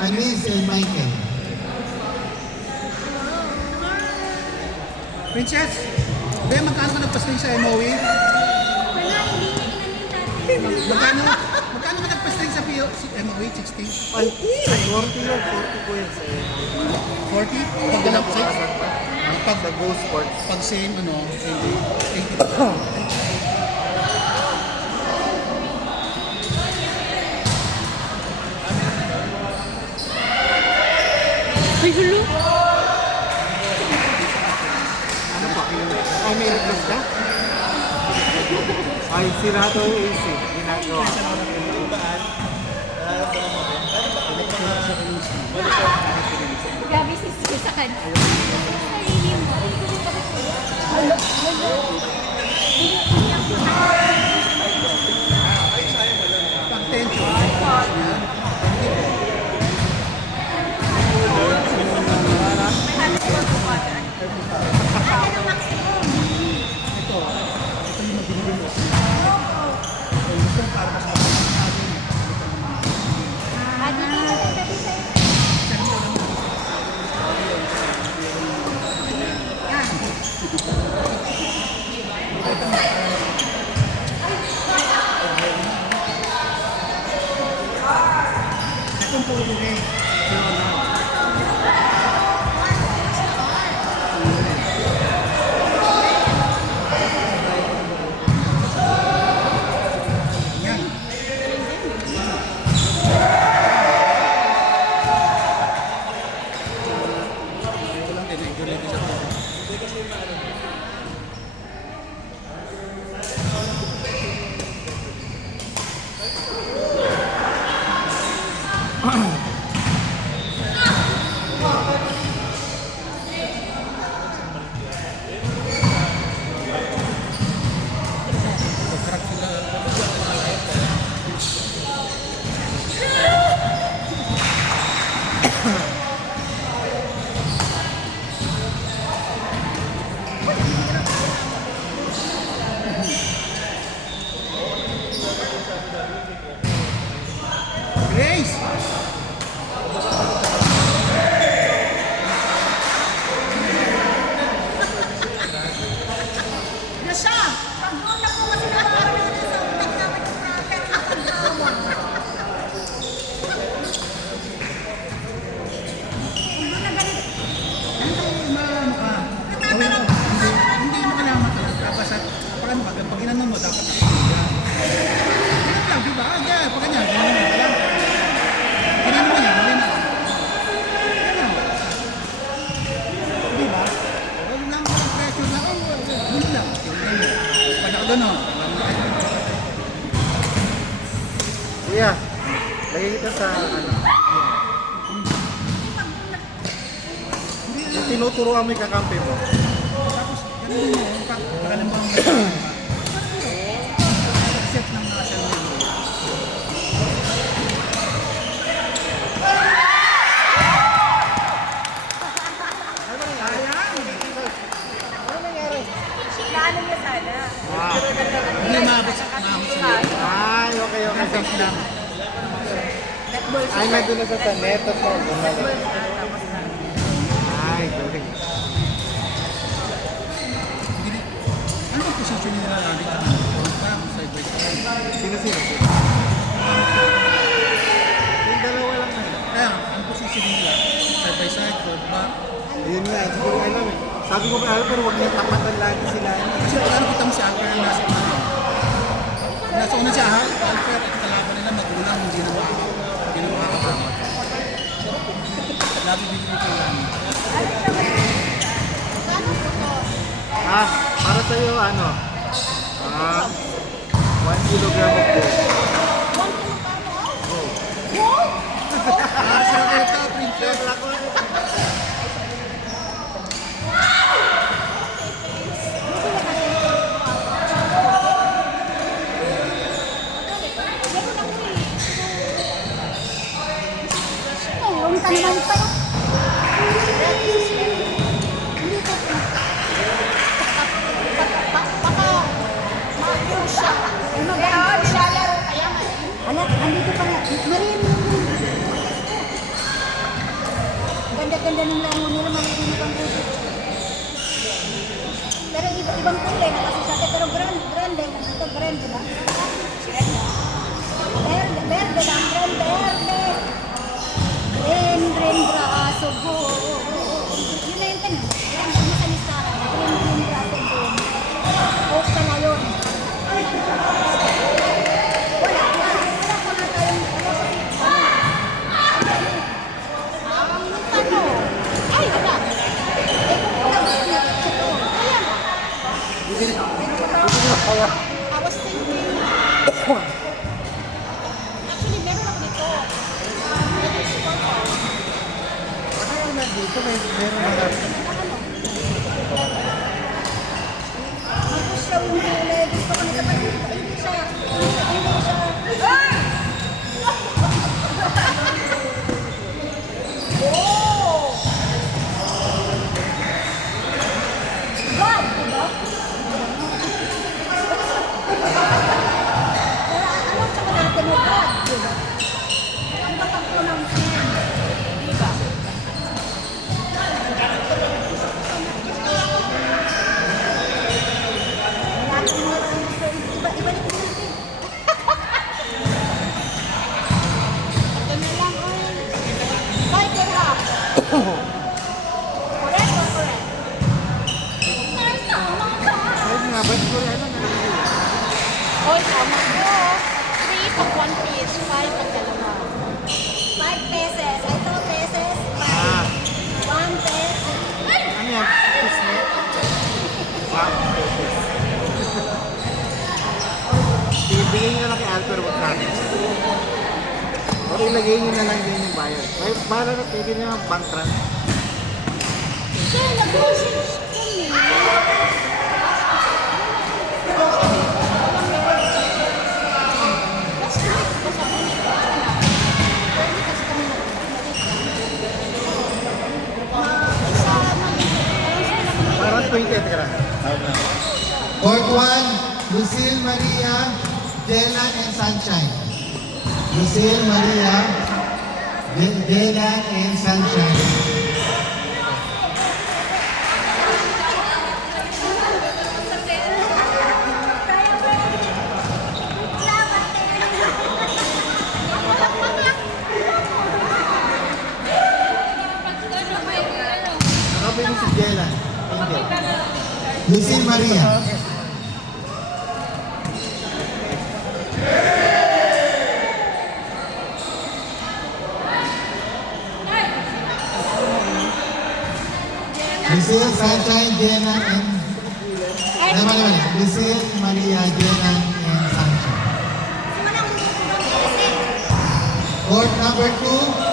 Anis and Michael. Princess, Bea, magkano ka nagpastay sa MOE? Magkano ka nagpastay sa MOE? 60? Ay, 40 yun, 40 po yun sa 40? Pag kinabukasan pa. pag Sa Go Sports. pag same, 80. Ay, hulo. Ano pa? Ay, may request ka? Ay, sira to yung AC. Ginagawa. Grabe si sa kanya. Sarili mo. Halo. Pag tension. Itong puro eh. Yan. Ito lang din, ito lang din. Grace! Nasya! Pag doon na po kasi nakakaralan sa utak namin yung bracket at ang tama. Kung doon na ganito, Hindi maano ka. Hindi mo kailangan matalas. Tapos pag ano ka, pag inanon mo, dapat ganun lang, di ba? Pag ganyan, ganun mo lang. Ganun mo yan, mali na. Ganun. Di ba? Huwag lang mo pressure na, ganun lang. Pag ako doon, Kuya, lagay kita sa ano. Yung tinuturoan mo yung kakampi mo. tapos ganun mo, baka lang bang accept ng mga sarili mo. naano niya sana. Hindi maabot sa Ay, okay. effect lang. Netball Ay, nandun na sa net. Tapos bumalik. Ay, galing. Ano ang position nila lagi sa side by side? Sino? Yung dalawa lang na yun. Kaya, ang position nila, side by side, forward back. Yun nga, hindi ko rin alam eh. Sabi ko pa, pero huwag niya tapatan lagi sila. Kasi paano kita mo si Alper ang nasa una? Nasa una si Alper at kalaban nila magulang, hindi na makakapamat. Lagi bigyan ko yan. Ah, para sa'yo, ano? 1 kilogram of gold. Ah, sa ito, princess. Ang tanong pa. Siya laro kaya nga. Anak, andito pa nga. Mariam, ganda ng lango nila, marunong ang puso. Pero ibang kulay na kasi sa atin, pero grande na ito, grande ba? Verde, verde lang, grande, verde. Green braso ko. Yun na yung tanong. Yan, ano sa listahan? Green braso ko. O sa na yun. Wala pa na tayong, ang ano? Ay, wala. I was thinking, actually, meron ako nito. Ano na dito? Meron na lang. Ako siya yung kulay. Gusto ko nito. Hindi siya. Oh! God, diba? Ano sa natin mo, God, diba? Ang batang ko ng diba? Iba na po natin. Ito na lang ang Tiger Rock. Correct or correct? Ay, tama ka. Ayun nga, ba't ko ano na? Oy, tama ko. 3 pag 1 piece, 5 pag dalawa. 5 pesos. Ito pesos. Ah, 1 peso. ano yan? Kiss me? Wow. Ibigay nyo na lang kay Alper, wag natin. O ilagay nyo na lang din yung bayad. Ay, para na, pwede nyo ang bank transfer. Siya, nag-message kami. Last week, kasama niya. Pero kasi kami Parang 20 at kara. Court 1, Lucille Maria, Delan and Sunshine. Lucille Maria, Delan and Sunshine. Nakabili si Delan. Angel. Lucille Maria. Lucille, Sunshine, Delan and... Mali. Lucille Maria, Delan and Sunshine. Court number 2,